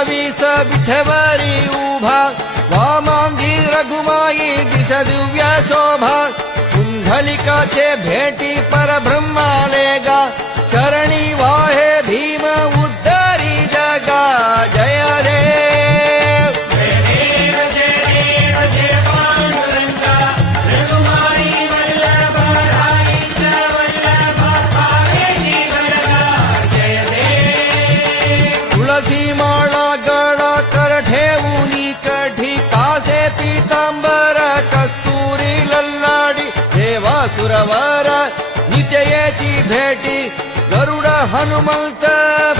28 विठेवरी उभा वामांगी रघुमाई दिस दिव्य शोभा कुंडलिकाचे भेटी परब्रह्माले गा चरणी वाहे भीम उद्धारी जगा जय देव जय देव जय पांडुरंगा रघुमाई वल्लभ राईच वल्लभ पावे जीवनगा जय देव तुळसी माळा गळा कर ठेवूनी कठी कासे पीतांबर कस्तुरी लल्लाडी देवा सुरवर नित्य येची भेटी गरुड हनुमंत